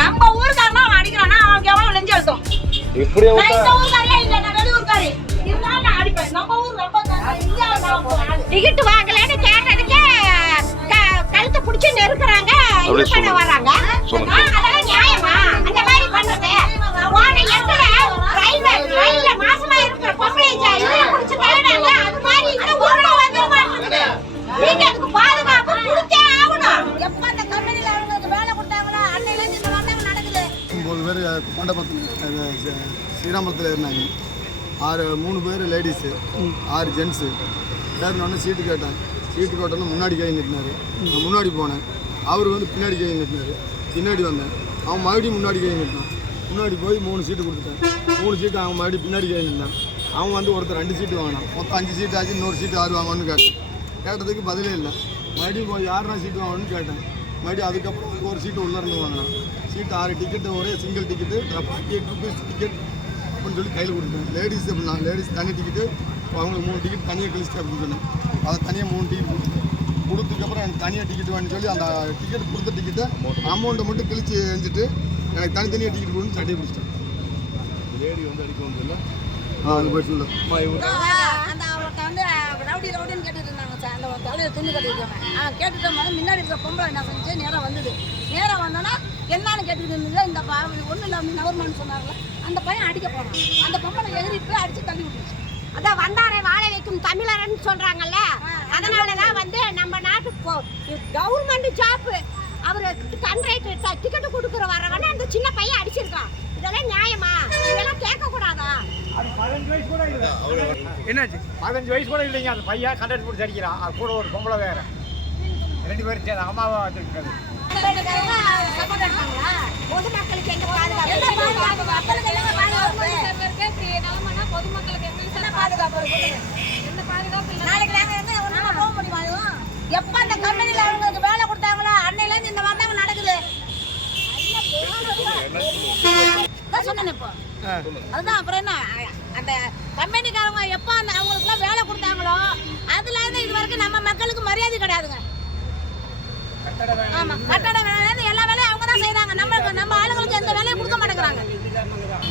நம்ம ஊர்காரனா அடிக்கிறானா அவனுக்கு எவ்வளவு நெஞ்சு அழுத்தம். இப்படி இந்த ஊர்காரியா இல்ல நான் வெளியூர்காரி இருந்தாலும் நான் அடிப்பேன். நம்ம ஊர் ரொம்ப டிக்கெட் வாங்கலன்னு கேட்டதுக்கு கழுத்தை பிடிச்சி நெருக்குறாங்க இது பண்ண வராங்க. அதெல்லாம் நியாயமா? அந்த மாதிரி பண்றது போன இடத்துல ரயில்ல மாசமா இருக்கிற பொம்பளை இதுல பிடிச்சி தள்ளுறாங்க. அது மாதிரி இந்த ஊர்ல வந்து மாட்டேங்குது. நீங்க அதுக்கு பாதுகாப்பு கொடுத்தே ஆகணும். எப்ப அந்த கம்பெனில அவங்களுக்கு வேலை கொடுத்தாங்களோ அன்னையில இருந்து இந்த வந்தாங்க நடக்குது. 9 பேர் மண்டபத்தில் ஸ்ரீராமத்தில் இருந்தாங்க. 3 பேர் லேடிஸு 6 ஜென்ஸு. ஏறினோடனே சீட்டு கேட்டேன். சீட்டு கேட்டோன்னு முன்னாடி கை நிட்டினார். நான் முன்னாடி போனேன். அவர் வந்து பின்னாடி கை நிட்டினார். பின்னாடி வந்தேன். அவன் மறுபடியும் முன்னாடி கை நிட்டினான். முன்னாடி போய் 3 சீட்டு கொடுத்துட்டேன். 3 சீட்டு அவன் மறுபடியும் பின்னாடி கை நிட்டான். அவன் வந்து ஒருத்தர் 2 சீட்டு வாங்கினான். மொத்தம் 5 சீட்டு ஆச்சு. இன்னொரு சீட்டு 6 வாங்கணும்னு கேட்டேன். கேட்டதுக்கு பதிலே இல்லை. மறுபடியும் போய் யாருனா சீட்டு வாங்கணும்னு கேட்டேன். மறுபடியும் அதுக்கப்புறம் ஒரு சீட்டு உள்ளே இருந்து வாங்கினான். சீட்டு 6 டிக்கெட்டு ஒரே சிங்கிள் டிக்கெட்டு 48 ருபீஸ் டிக்கெட் அப்படின்னு சொல்லி கையில் கொடுத்தேன். லேடிஸ் அப்படின்னா லேடிஸ் தனி டிக்கெட்டு அவங்களுக்கு 3 டிக்கெட் தனியாக கிழிச்சிட்டு அப்படின்னு சொன்னேன். அதை தனியாக 3 டிக்கெட் கொடுத்ததுக்கப்புறம் எனக்கு தனியாக டிக்கெட் வேணும்னு சொல்லி அந்த டிக்கெட் கொடுத்த டிக்கெட்டை அமௌண்ட்டை மட்டும் கிழிச்சு எரிஞ்சிட்டு எனக்கு தனித்தனியாக டிக்கெட் கொடுன்னு சட்டையை பிடிச்சிட்டேன். லேடி வந்து அடிக்கவும் இல்லை. அது போய் சொல்ல அந்த அவர்கிட்ட வந்து ரவுடின்னு கேட்டுட்டு இருந்தாங்க சார். அந்த தலையில் துணி கட்டிருக்காங்க. கேட்டுட்டு போது முன்னாடி இருக்கிற பொம்பளை என்ன செஞ்சு நேராக வந்தது. நேராக வந்தோன்னா என்னன்னு கேட்டுட்டு இருந்தது. இந்த ஒன்றும் இல்லை நவர்மான்னு சொன்னார்ல அந்த பையன் அடிக்க போனான். அந்த பொம்பளை எதிரிட்டு அடித்து தள்ளி விட்டுருச்சு. அதான் வந்தாரை வாழ வைக்கும் தமிழர்னு சொல்றாங்கல்ல. அதனாலதான் வந்து நம்ம நாட்டுக்கு கவர்மெண்ட் ஜாப் அவரு கண்ட்ராக்டர் டிக்கெட் கொடுக்குற வரவன அந்த சின்ன பையன் அடிச்சிருக்கான். இதெல்லாம் நியாயமா? இதெல்லாம் கேட்க கூடாதா? 15 வயசு கூட இல்லை. என்னாச்சு? 15 வயசு கூட இல்லைங்க. அந்த பையன் கண்டக்டர் பிடிச்சி அடிக்கிறான். அது கூட ஒரு பொம்பளை வேற 2 பேரும் சேர்ந்து அம்மாவா வச்சிருக்காரு. பொதுமக்களுக்கு எங்க பாதுகாப்பு? எப்ப அந்த கம்பெனில அவங்களுக்கு வேலை கொடுத்தாங்களோ அன்னையில இருந்து இந்த வந்தாங்க நடக்குது. சொன்னேன் இப்போ. அதுதான் அப்புறம் என்ன அந்த கம்பெனிக்காரங்க எப்ப அந்த அவங்களுக்குலாம் வேலை கொடுத்தாங்களோ அதுல இருந்து இது வரைக்கும் நம்ம மக்களுக்கு மரியாதை கிடையாதுங்க. ஆமா, கட்டட வேலை எல்லா வேலையும் அவங்க தான் செய்யறாங்க. நம்ம ஆளுங்களுக்கு எந்த வேலையும் கொடுக்க மாட்டேங்கிறாங்க.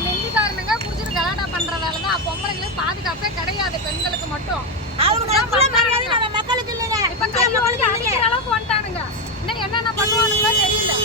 நெஞ்சுக்காரனுங்க குடிச்சிட்டு கலாட்டா பண்ற வேலை தான். பொம்பளைங்களுக்கு பாதுகாப்பே கிடையாது. பெண்களுக்கு மட்டும்